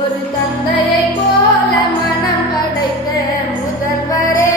ஒரு தந்தையை போல மனம் படைத்த முதல்வரே.